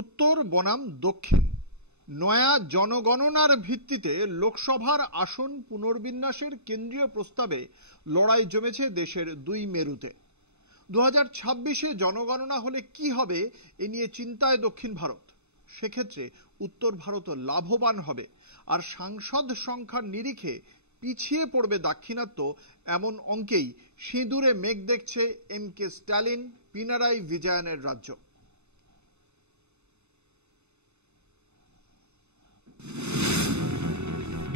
উত্তর বনাম দক্ষিণ নয়া জনগণনার ভিত্তিতে লোকসভার আসন পুনর্বিন্যাসের কেন্দ্রীয় প্রস্তাবে লড়াই জমেছে দেশের দুই মেরুতে। 2026-এ জনগণনা হলে কি হবে এ নিয়ে চিন্তায় দক্ষিণ ভারত। সেক্ষেত্রে উত্তর ভারত লাভবান হবে, আর সাংসদ সংখ্যার নিরিখে পিছিয়ে পড়বে দাক্ষিণাত্য, এমন অঙ্কেই সিঁদুরে মেঘ দেখছে এম.কে. স্ট্যালিন পিনারাই বিজয়নের রাজ্য।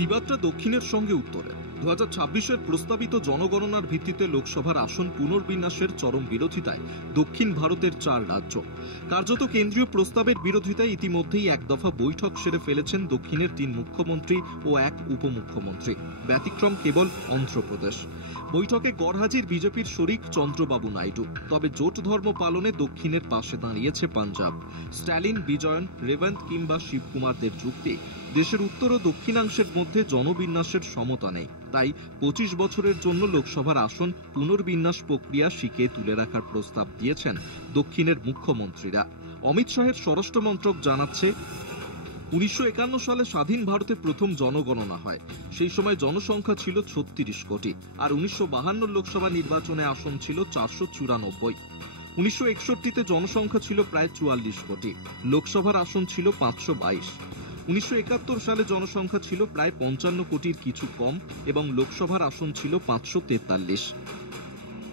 বিবাদটা দক্ষিণের সঙ্গে উত্তরে। 2026-এর প্রস্তাবিত জনগণনার ভিত্তিতে লোকসভার আসন পুনর্বিন্যাসের চরম বিরোধিতায় দক্ষিণ ভারতের 4 রাজ্য। কার্যত কেন্দ্রীয় প্রস্তাবের বিরোধিতায় ইতিমধ্যেই এক দফা বৈঠক সেরে ফেলেছেন দক্ষিণের 3 মুখ্যমন্ত্রী ও 1 উপমুখ্যমন্ত্রী। ব্যতিক্রম কেবল অন্ধ্রপ্রদেশ। বৈঠকে গড়হাজির বিজেপির শরিক চন্দ্রবাবু নাইডু। তবে জোট ধর্ম পালনে দক্ষিণের পাশে দাঁড়িয়েছে পাঞ্জাব। স্ট্যালিন, বিজয়ন, রেবন্ত কিংবা শিবকুমারদের যুক্তি, দেশের উত্তর ও দক্ষিণাংশের মধ্যে জনবিন্যাসের সমতা নেই, তাই 25 বছরের জন্য লোকসভার আসন পুনর্বিন্যাস প্রক্রিয়া শিখে তুলে রাখার প্রস্তাব দিয়েছেন দক্ষিণের মুখ্যমন্ত্রীরা। অমিত শাহের স্বরাষ্ট্র মন্ত্রক জানাচ্ছে, 1951 সালে স্বাধীন ভারতে প্রথম জনগণনা হয়। সেই সময় জনসংখ্যা ছিল 36 কোটি, আর 1952 লোকসভা নির্বাচনে আসন ছিল 494। 1961-তে জনসংখ্যা ছিল প্রায় 44 কোটি, লোকসভার আসন ছিল 522। 1971 সালে জনসংখ্যা ছিল প্রায় 55 কোটির কিছু কম এবং লোকসভার আসন ছিল 543।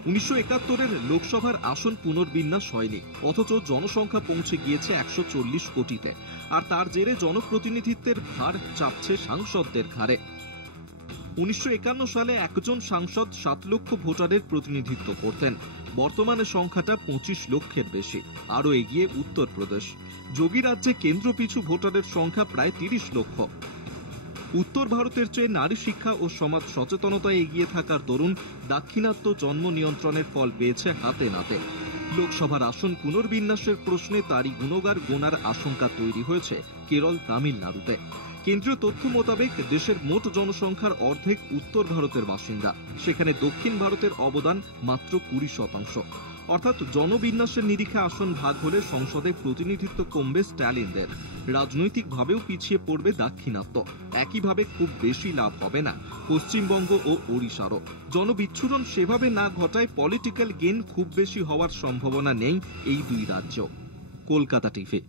1971-এর লোকসভার আসন পুনর্বিন্যাস হয়নি, অথচ জনসংখ্যা পৌঁছে গিয়েছে 140 কোটিতে, আর তার জেরে জনপ্রতিনিধিত্বের ভার চাপছে সাংসদদের ঘাড়ে। 1951 সালে একজন সাংসদ 7 লক্ষ ভোটারের প্রতিনিধিত্ব করতেন। বর্তমানে সংখ্যাটা 25 লক্ষের বেশি। আরও এগিয়ে উত্তরপ্রদেশ। যোগী রাজ্যে কেন্দ্র পিছু ভোটারের সংখ্যা প্রায় 30 লক্ষ। উত্তর ভারতের চেয়ে নারী শিক্ষা ও সমাজ সচেতনতায় এগিয়ে থাকার দরুন দাক্ষিণাত্য জন্ম নিয়ন্ত্রণের ফল পেয়েছে হাতে নাতে। লোকসভার আসন পুনর্বিন্যাসের প্রশ্নে তারই গুণগার গোনার আশঙ্কা তৈরি হয়েছে কেরল, তামিলনাড়ুতে। কেন্দ্রীয় তথ্য মোতাবেক দেশের মোট জনসংখ্যার অর্ধেক উত্তর ভারতের বাসিন্দা। সেখানে দক্ষিণ ভারতের অবদান মাত্র 20%। অর্থাৎ জনবিন্যাসের নিরিখে আসন ভাগ হলে সংসদে প্রতিনিধিত্ব কমবে স্ট্যালিনদের। রাজনৈতিকভাবেও পিছিয়ে পড়বে দাক্ষিণাত্য। একইভাবে খুব বেশি লাভ হবে না পশ্চিমবঙ্গ ও ওড়িশারও। জনবিচ্ছুরণ সেভাবে না ঘটায় পলিটিক্যাল গেইন খুব বেশি হওয়ার সম্ভাবনা নেই এই দুই রাজ্য। কলকাতা টিভি।